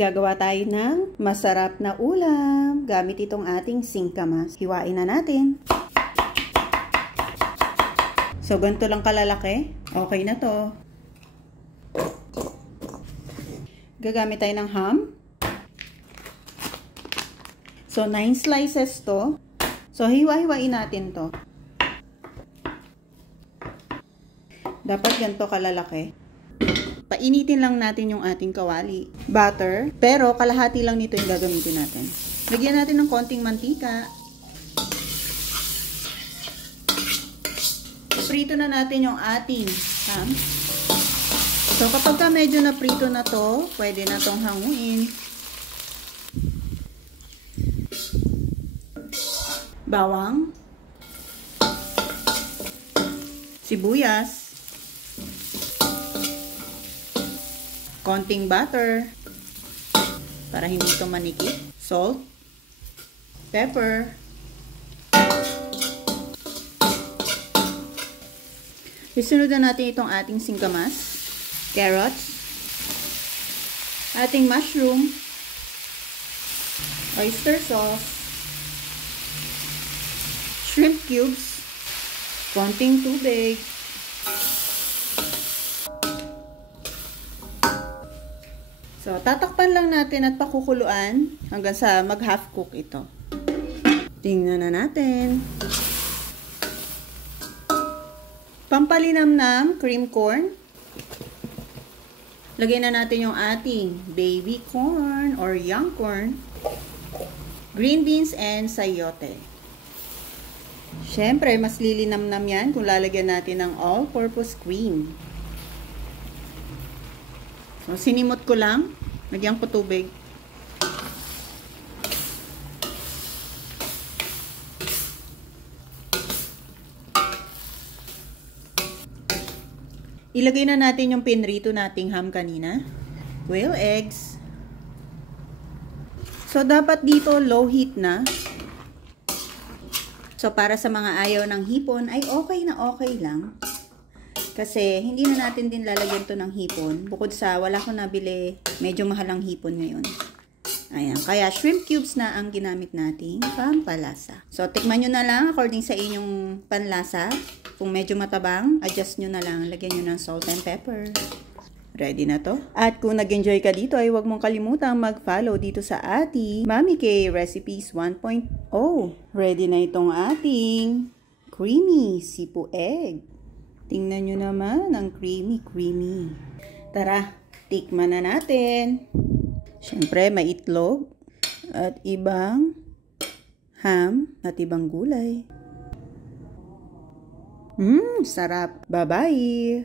Gagawa tayo ng masarap na ulam gamit itong ating singkamas. Hiwain na natin. So, ganito lang kalalaki. Okay na to. Gagamit tayo ng ham. So, 9 slices to. So, hiwa-hiwain natin to. Dapat ganito kalalaki. Painitin lang natin yung ating kawali. Butter. Pero, kalahati lang nito yung gagamitin natin. Lagyan natin ng konting mantika. Prito na natin yung ating ham. So, kapag medyo na prito na to, pwede na tong hanguin. Bawang. Sibuyas. Konting butter para hindi ito manikip. Salt. Pepper. Isunod na natin itong ating singkamas. Carrots. Ating mushroom. Oyster sauce. Shrimp cubes. Konting tubig. So, tatakpan lang natin at pakukuluan hanggang sa mag-half cook ito. Tingnan na natin. Pampalinamnam, cream corn. Lagyan na natin yung ating baby corn or young corn. Green beans and sayote. Siyempre, mas lilinamnam yan kung lalagyan natin ng all-purpose cream. So, sinimot ko lang. Lagyan ko tubig. Ilagay na natin yung pinrito nating ham kanina. Quail eggs. So, dapat dito low heat na. So, para sa mga ayaw ng hipon, ay okay na okay lang. Kasi, hindi na natin din lalagyan to ng hipon. Bukod sa wala ko nabili, medyo mahal ang hipon ngayon. Ayan. Kaya, shrimp cubes na ang ginamit nating pampalasa. So, tikman nyo na lang according sa inyong panlasa. Kung medyo matabang, adjust nyo na lang. Lagyan nyo ng salt and pepper. Ready na to? At kung nag-enjoy ka dito, ay huwag mong kalimutang mag-follow dito sa ating Mami K Recipes 1.0. Ready na itong ating creamy sipu egg. Tingnan nyo naman ang creamy. Tara, tikman na natin. Siyempre, may itlog at ibang ham at ibang gulay. Sarap. Bye-bye!